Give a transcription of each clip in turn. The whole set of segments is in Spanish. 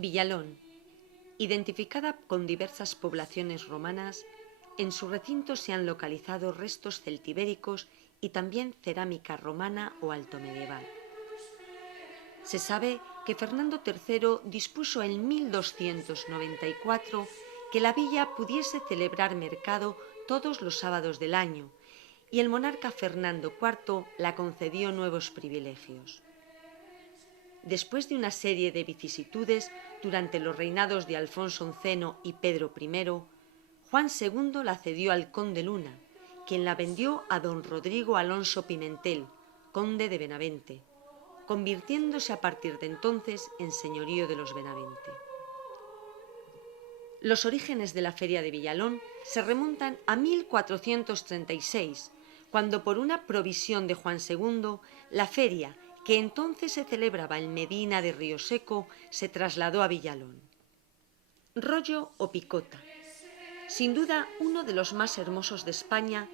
Villalón, identificada con diversas poblaciones romanas, en su recinto se han localizado restos celtibéricos y también cerámica romana o altomedieval. Se sabe que Fernando III dispuso en 1294 que la villa pudiese celebrar mercado todos los sábados del año, y el monarca Fernando IV la concedió nuevos privilegios. Después de una serie de vicisitudes durante los reinados de Alfonso XI y Pedro I, Juan II la cedió al conde Luna, quien la vendió a don Rodrigo Alonso Pimentel, conde de Benavente, convirtiéndose a partir de entonces en señorío de los Benavente. Los orígenes de la Feria de Villalón se remontan a 1436, cuando por una provisión de Juan II, la feria, que entonces se celebraba en Medina de Rioseco, se trasladó a Villalón. Rollo o picota, sin duda uno de los más hermosos de España,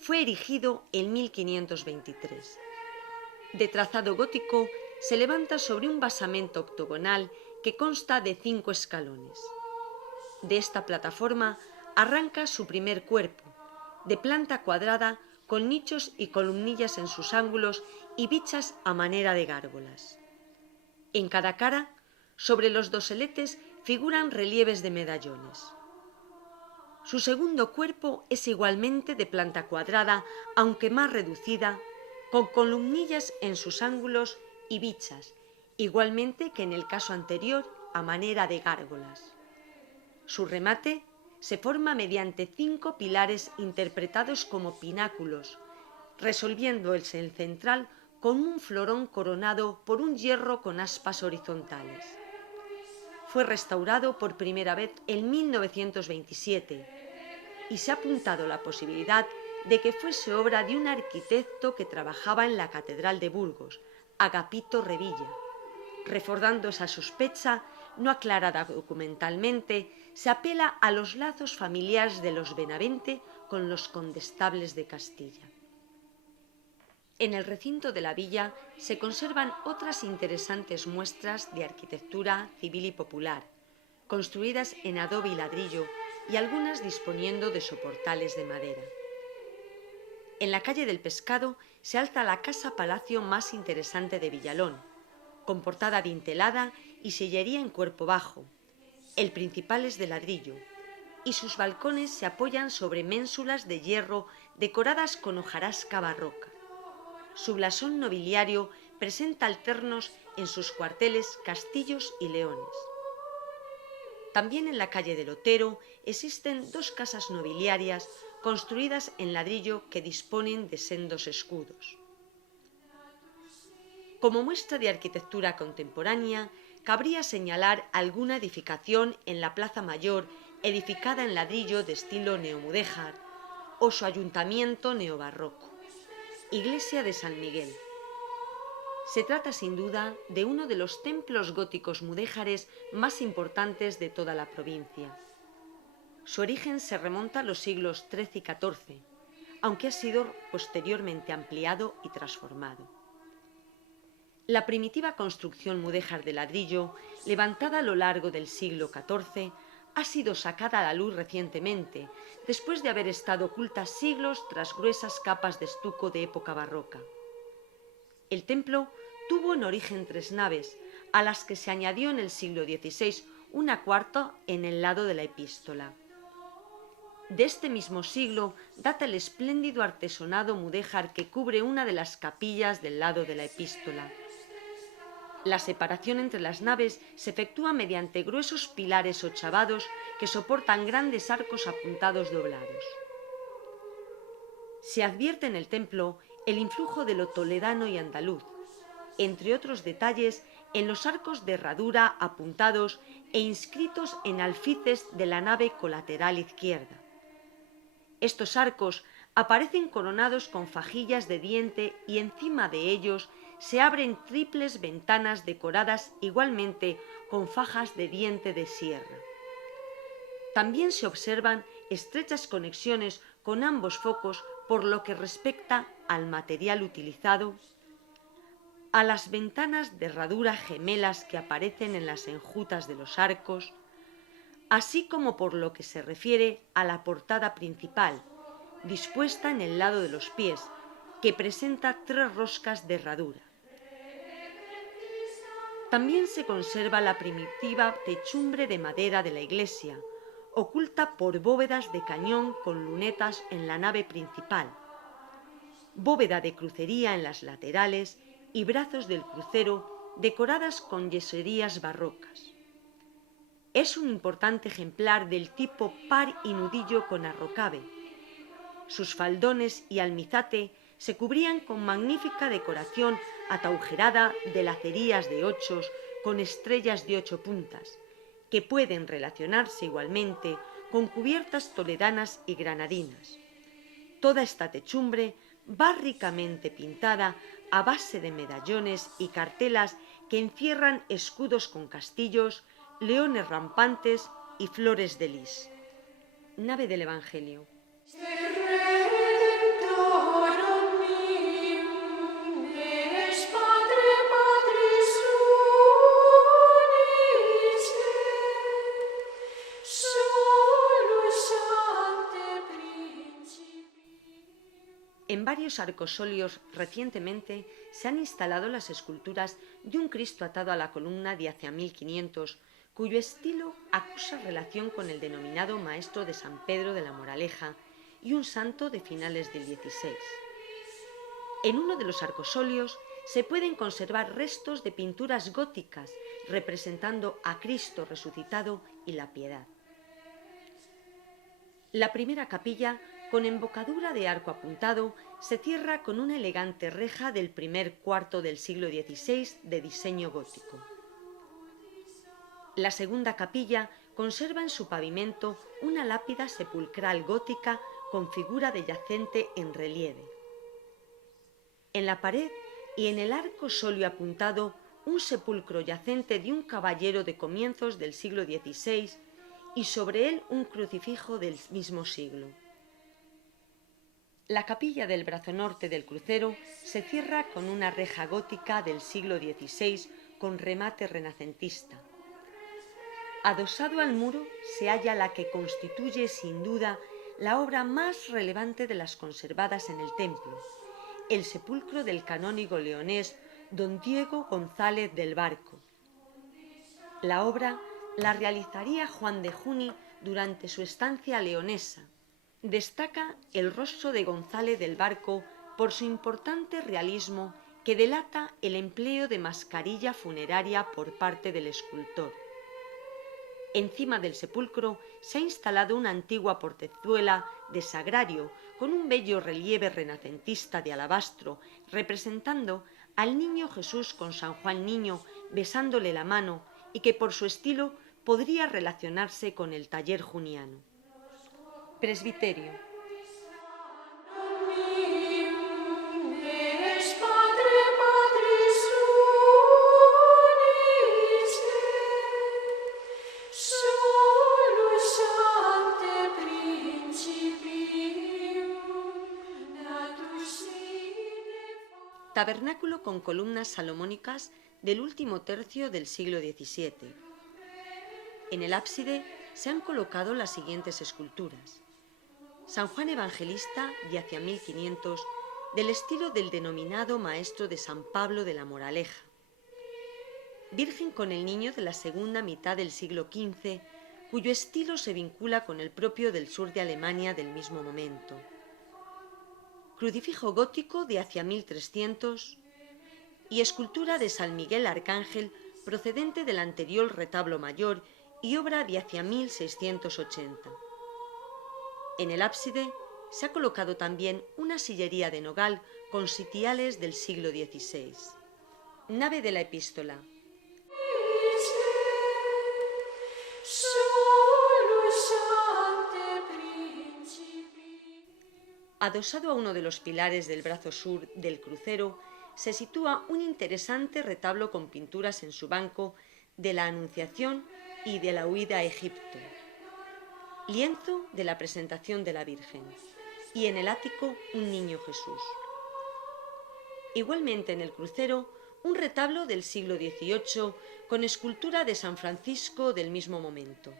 fue erigido en 1523. De trazado gótico, se levanta sobre un basamento octogonal que consta de 5 escalones. De esta plataforma arranca su primer cuerpo, de planta cuadrada, con nichos y columnillas en sus ángulos y bichas a manera de gárgolas. En cada cara, sobre los doseletes, figuran relieves de medallones. Su segundo cuerpo es igualmente de planta cuadrada, aunque más reducida, con columnillas en sus ángulos y bichas, igualmente que en el caso anterior, a manera de gárgolas. Su remate se forma mediante 5 pilares interpretados como pináculos, resolviéndose el central con un florón coronado por un hierro con aspas horizontales. Fue restaurado por primera vez en 1927 y se ha apuntado la posibilidad de que fuese obra de un arquitecto que trabajaba en la Catedral de Burgos, Agapito Revilla. Reforzando esa sospecha, no aclarada documentalmente, se apela a los lazos familiares de los Benavente con los condestables de Castilla. En el recinto de la villa se conservan otras interesantes muestras de arquitectura civil y popular, construidas en adobe y ladrillo, y algunas disponiendo de soportales de madera. En la calle del Pescado se alza la casa-palacio más interesante de Villalón, con portada dintelada y sillería en cuerpo bajo. El principal es de ladrillo, y sus balcones se apoyan sobre ménsulas de hierro decoradas con hojarasca barroca. Su blasón nobiliario presenta alternos en sus cuarteles castillos y leones. También en la calle del Otero existen 2 casas nobiliarias construidas en ladrillo que disponen de sendos escudos. Como muestra de arquitectura contemporánea, cabría señalar alguna edificación en la Plaza Mayor edificada en ladrillo de estilo neomudéjar o su ayuntamiento neobarroco. Iglesia de San Miguel. Se trata sin duda de uno de los templos góticos mudéjares más importantes de toda la provincia. Su origen se remonta a los siglos XIII y XIV, aunque ha sido posteriormente ampliado y transformado. La primitiva construcción mudéjar de ladrillo, levantada a lo largo del siglo XIV, ha sido sacada a la luz recientemente, después de haber estado oculta siglos tras gruesas capas de estuco de época barroca. El templo tuvo en origen 3 naves, a las que se añadió en el siglo XVI una cuarta en el lado de la epístola. De este mismo siglo data el espléndido artesonado mudéjar que cubre una de las capillas del lado de la epístola. La separación entre las naves se efectúa mediante gruesos pilares ochavados que soportan grandes arcos apuntados doblados. Se advierte en el templo el influjo de lo toledano y andaluz, entre otros detalles en los arcos de herradura apuntados e inscritos en alfices de la nave colateral izquierda. Estos arcos aparecen coronados con fajillas de diente y encima de ellos se abren triples ventanas decoradas igualmente con fajas de diente de sierra. También se observan estrechas conexiones con ambos focos por lo que respecta al material utilizado. a las ventanas de herradura gemelas que aparecen en las enjutas de los arcos, así como por lo que se refiere a la portada principal, dispuesta en el lado de los pies, que presenta 3 roscas de herradura. También se conserva la primitiva techumbre de madera de la iglesia, oculta por bóvedas de cañón con lunetas en la nave principal, bóveda de crucería en las laterales y brazos del crucero decoradas con yeserías barrocas. Es un importante ejemplar del tipo par y nudillo con arrocabe. Sus faldones y almizate se cubrían con magnífica decoración ataujerada de lacerías de ochos con estrellas de 8 puntas, que pueden relacionarse igualmente con cubiertas toledanas y granadinas. Toda esta techumbre va ricamente pintada a base de medallones y cartelas que encierran escudos con castillos, leones rampantes y flores de lis. Nave del Evangelio. En varios arcosolios recientemente se han instalado las esculturas de un Cristo atado a la columna de hacia 1500, cuyo estilo acusa relación con el denominado Maestro de San Pedro de la Moraleja y un santo de finales del XVI. En uno de los arcosolios se pueden conservar restos de pinturas góticas representando a Cristo resucitado y la Piedad. La primera capilla, con embocadura de arco apuntado, se cierra con una elegante reja del primer cuarto del siglo XVI de diseño gótico. La segunda capilla conserva en su pavimento una lápida sepulcral gótica con figura de yacente en relieve. En la pared y en el arco solio apuntado, un sepulcro yacente de un caballero de comienzos del siglo XVI y sobre él un crucifijo del mismo siglo. La capilla del brazo norte del crucero se cierra con una reja gótica del siglo XVI con remate renacentista. Adosado al muro se halla la que constituye sin duda la obra más relevante de las conservadas en el templo, el sepulcro del canónigo leonés don Diego González del Barco. La obra la realizaría Juan de Juni durante su estancia leonesa. Destaca el rostro de González del Barco por su importante realismo que delata el empleo de mascarilla funeraria por parte del escultor. Encima del sepulcro se ha instalado una antigua portezuela de sagrario con un bello relieve renacentista de alabastro representando al Niño Jesús con San Juan Niño besándole la mano y que por su estilo podría relacionarse con el taller juniano. Presbiterio. Tabernáculo con columnas salomónicas del último tercio del siglo XVII. En el ábside se han colocado las siguientes esculturas. San Juan Evangelista de hacia 1500, del estilo del denominado Maestro de San Pablo de la Moraleja. Virgen con el Niño de la segunda mitad del siglo XV, cuyo estilo se vincula con el propio del sur de Alemania del mismo momento. Crucifijo gótico de hacia 1300 y escultura de San Miguel Arcángel procedente del anterior retablo mayor y obra de hacia 1680. En el ábside se ha colocado también una sillería de nogal con sitiales del siglo XVI. Nave de la epístola. Adosado a uno de los pilares del brazo sur del crucero, se sitúa un interesante retablo con pinturas en su banco de la Anunciación y de la huida a Egipto, lienzo de la presentación de la Virgen, y en el ático un niño Jesús. Igualmente en el crucero, un retablo del siglo XVIII con escultura de San Francisco del mismo momento.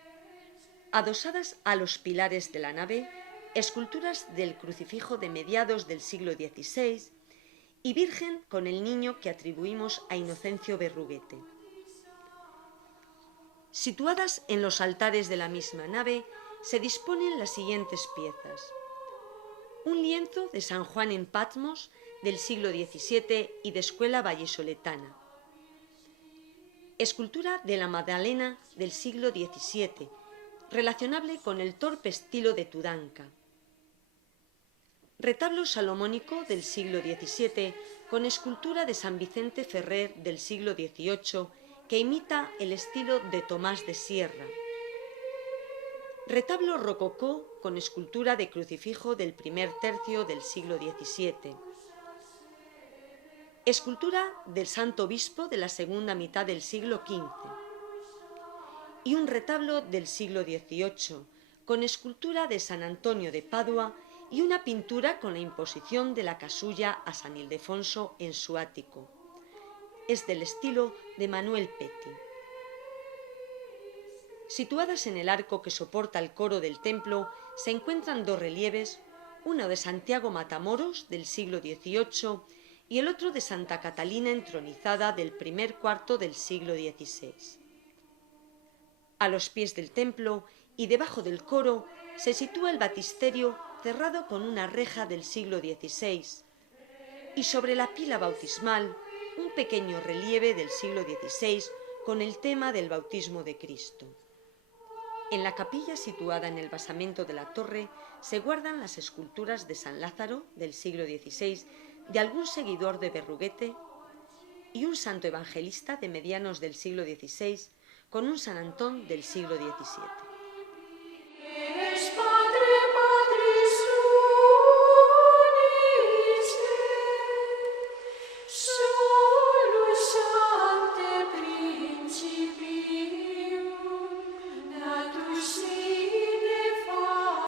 Adosadas a los pilares de la nave, esculturas del crucifijo de mediados del siglo XVI y Virgen con el niño que atribuimos a Inocencio Berruguete. Situadas en los altares de la misma nave, se disponen las siguientes piezas. Un lienzo de San Juan en Patmos del siglo XVII y de escuela vallisoletana. Escultura de la Magdalena del siglo XVII, relacionable con el torpe estilo de Tudanca. Retablo salomónico del siglo XVII con escultura de San Vicente Ferrer del siglo XVIII que imita el estilo de Tomás de Sierra. Retablo rococó con escultura de crucifijo del primer tercio del siglo XVII. Escultura del Santo Obispo de la segunda mitad del siglo XV. Y un retablo del siglo XVIII con escultura de San Antonio de Padua y una pintura con la imposición de la casulla a San Ildefonso en su ático. Es del estilo de Manuel Petti. Situadas en el arco que soporta el coro del templo se encuentran dos relieves, uno de Santiago Matamoros del siglo XVIII y el otro de Santa Catalina entronizada del primer cuarto del siglo XVI. A los pies del templo y debajo del coro se sitúa el baptisterio cerrado con una reja del siglo XVI y sobre la pila bautismal un pequeño relieve del siglo XVI con el tema del bautismo de Cristo. En la capilla situada en el basamento de la torre se guardan las esculturas de San Lázaro del siglo XVI, de algún seguidor de Berruguete y un santo evangelista de medianos del siglo XVI con un San Antón del siglo XVII.